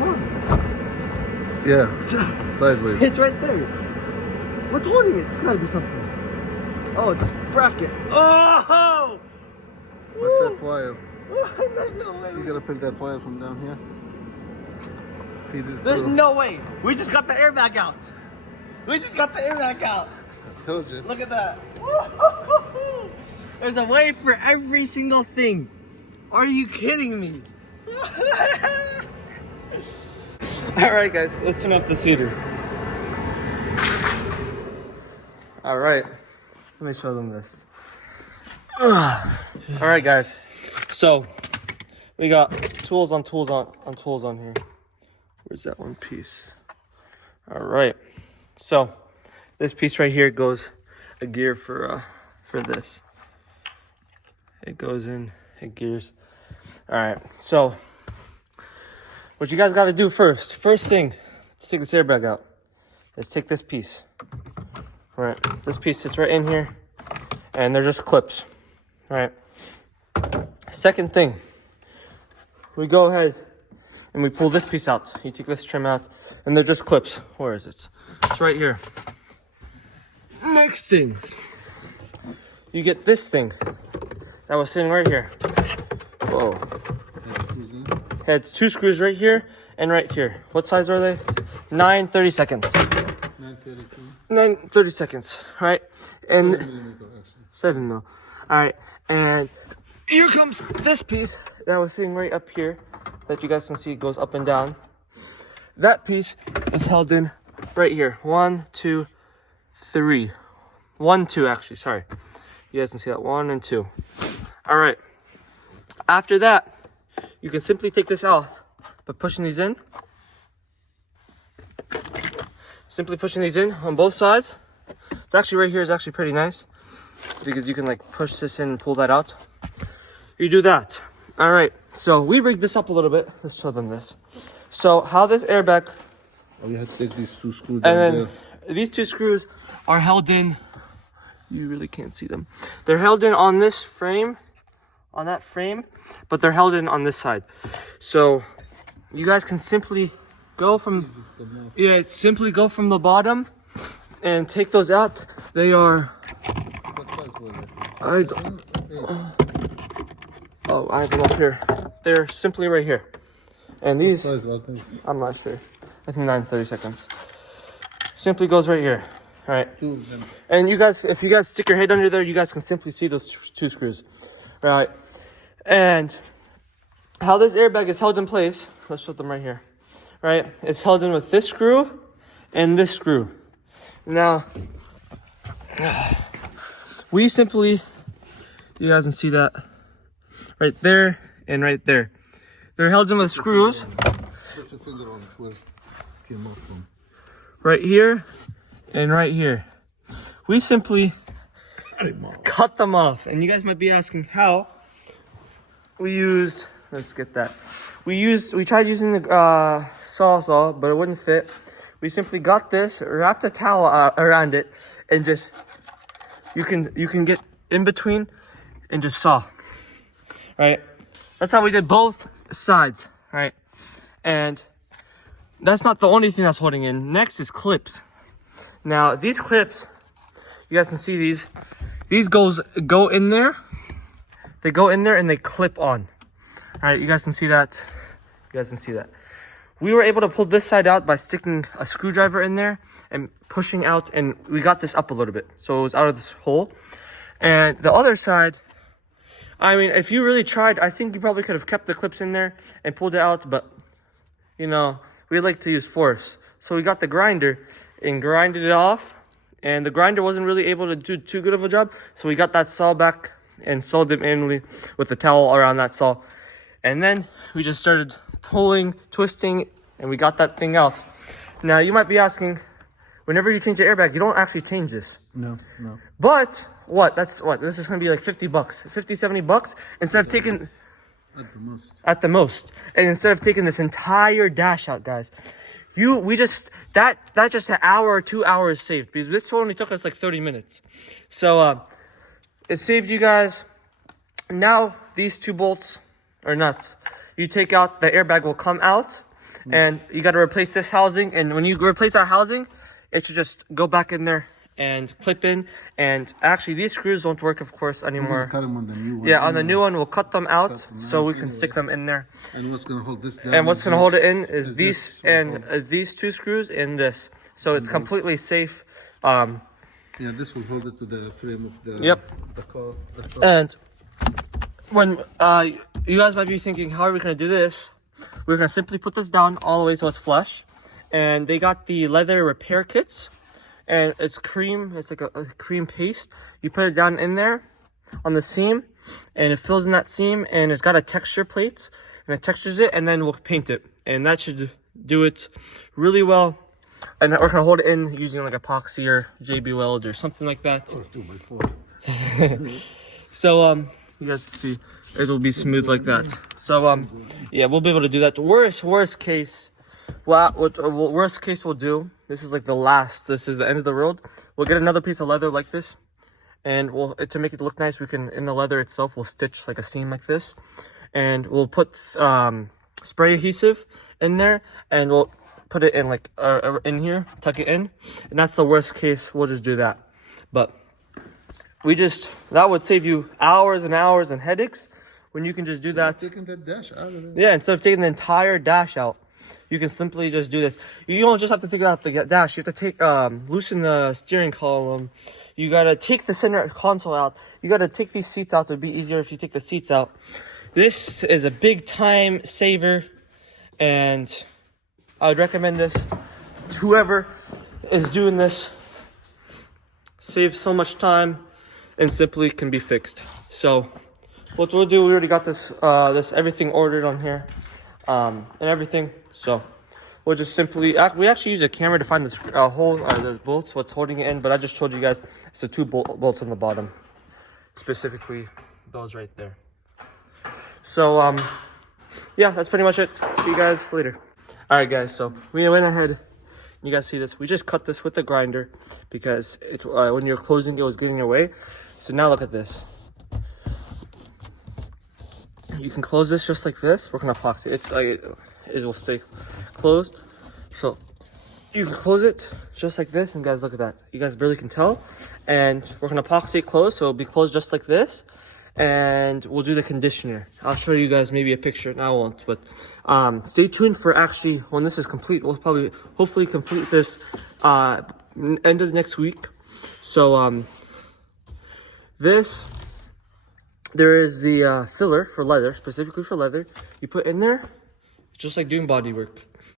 Come on. Yeah, sideways. It's right there. What's holding it? It's gotta be something. Oh, it's this bracket. Oh! What's that wire? There's no way. You gotta put that wire from down here. Feed it There's through. no way. We just got the airbag out. We just got the airbag out. I told you. Look at that. There's a way for every single thing. Are you kidding me? All right, guys, let's turn off the heater. All right, let me show them this. All right, guys. So we got tools on here. Where's that one piece? All right. So this piece right here goes a gear for this. It goes in, it gears. All right. So what you guys got to do first thing, let's take this airbag out. Let's take this piece. All right. This piece sits right in here, and they're just clips. All right. Second thing, we go ahead and we pull this piece out. You take this trim out, and they're just clips. Where is it? It's right here. Next thing, you get this thing that was sitting right here. Whoa. Had 2 screws right here and right here. What size are they? 9/30 seconds. 9/30 seconds. All right. And 7 mil. All right. And here comes this piece that was sitting right up here that you guys can see goes up and down. That piece is held in right here. 1, 2, 3. 1, 2 actually, sorry. You guys can see that 1 and 2. All right. After that, you can simply take this out by pushing these in. Simply pushing these in on both sides. It's actually right here is actually pretty nice because you can like push this in and pull that out. You do that. All right. So we rigged this up a little bit. Let's show them this. So how this airbag. Oh, you have to take these 2 screws down And then there. these 2 screws are held in. You really can't see them. They're held in on this frame, on that frame, but they're held in on this side. So you guys can simply go from, simply go from the bottom and take those out. They are, I have them up here. They're simply right here. And these, I'm not sure. I think 9/30 seconds. Simply goes right here. All right. And you guys, if you guys stick your head under there, you guys can simply see those 2 screws. All right. And how this airbag is held in place, let's show them right here. Right? It's held in with this screw and this screw. Now, we simply, you guys can see that right there and right there. They're held in with screws. Put your finger on where it came off from. Right here and right here. We simply cut them off. And you guys might be asking how. We used, let's get that. We tried using the sawzall, but it wouldn't fit. We simply got this, wrapped a towel around it, and just, you can get in between and just saw. Right? That's how we did both sides. Right? And that's not the only thing that's holding in. Next is clips. Now, these clips, you guys can see these. These go in there. They go in there and they clip on. All right, you guys can see that. You guys can see that. We were able to pull this side out by sticking a screwdriver in there and pushing out, and we got this up a little bit. So it was out of this hole. And the other side, I mean, if you really tried, I think you probably could have kept the clips in there and pulled it out, but, you know, we like to use force. So we got the grinder and grinded it off, and the grinder wasn't really able to do too good of a job. So we got that saw back and sawed it manually with the towel around that saw. And then we just started pulling, twisting, and we got that thing out. Now, you might be asking, whenever you change the airbag, you don't actually change this. No. But, this is going to be like $50, 50, $70 instead of taking... At the most. And instead of taking this entire dash out, guys, that's just an hour or 2 hours saved, because this only took us like 30 minutes. So, it saved you guys. Now, these 2 bolts are nuts. You take out, the airbag will come out, And you got to replace this housing. And when you replace that housing, it should just go back in there and clip in. And actually, these screws don't work, of course, anymore. Cut them on the new one. Yeah, on the new one, we'll cut them out so we can stick them in there. And what's gonna hold this down? And what's gonna hold it in is these and these two screws and this. So it's completely safe. Yeah, this will hold it to the frame of the the car. And when you guys might be thinking, how are we gonna do this? We're gonna simply put this down all the way so it's flush. And they got the leather repair kits, and it's cream. It's like a cream paste. You put it down in there on the seam, and it fills in that seam, and it's got a texture plate, and it textures it, and then we'll paint it, and that should do it really well. And we're gonna hold it in using like epoxy or JB Weld or something like that. So you guys see it'll be smooth like that. So yeah, we'll be able to do that. Worst case, what worst case we'll do, this is like the last, this is the end of the road, we'll get another piece of leather like this, and we'll, to make it look nice, we can, in the leather itself, we'll stitch like a seam like this, and we'll put spray adhesive in there, and we'll put it in like in here, tuck it in, and that's the worst case. We'll just do that. But that would save you hours and hours and headaches when you can just do that. Taking that dash out of it. Yeah, instead of taking the entire dash out, you can simply just do this. You don't just have to take out the dash. You have to take loosen the steering column. You gotta take the center console out. You gotta take these seats out. It'd be easier if you take the seats out. This is a big time saver, and I would recommend this to whoever is doing this. Saves so much time and simply can be fixed. So what we'll do, we already got this everything ordered on here and everything. So we'll just simply, we actually use a camera to find the hole or the bolts, what's holding it in, but I just told you guys it's the two bolts on the bottom, specifically those right there. So yeah, that's pretty much it. See you guys later. All right, guys, so we went ahead, you guys see this, we just cut this with the grinder because it when you're closing it was getting away. So now look at this. You can close this just like this. We're gonna epoxy it. It's like it will stay closed. So you can close it just like this, and guys, look at that. You guys barely can tell. And we're gonna epoxy it closed, so it'll be closed just like this. And we'll do the conditioner. I'll show you guys maybe a picture. No, I won't, but stay tuned for actually when this is complete. We'll probably hopefully complete this end of the next week. So there is the filler for leather, specifically for leather. You put in there just like doing body work.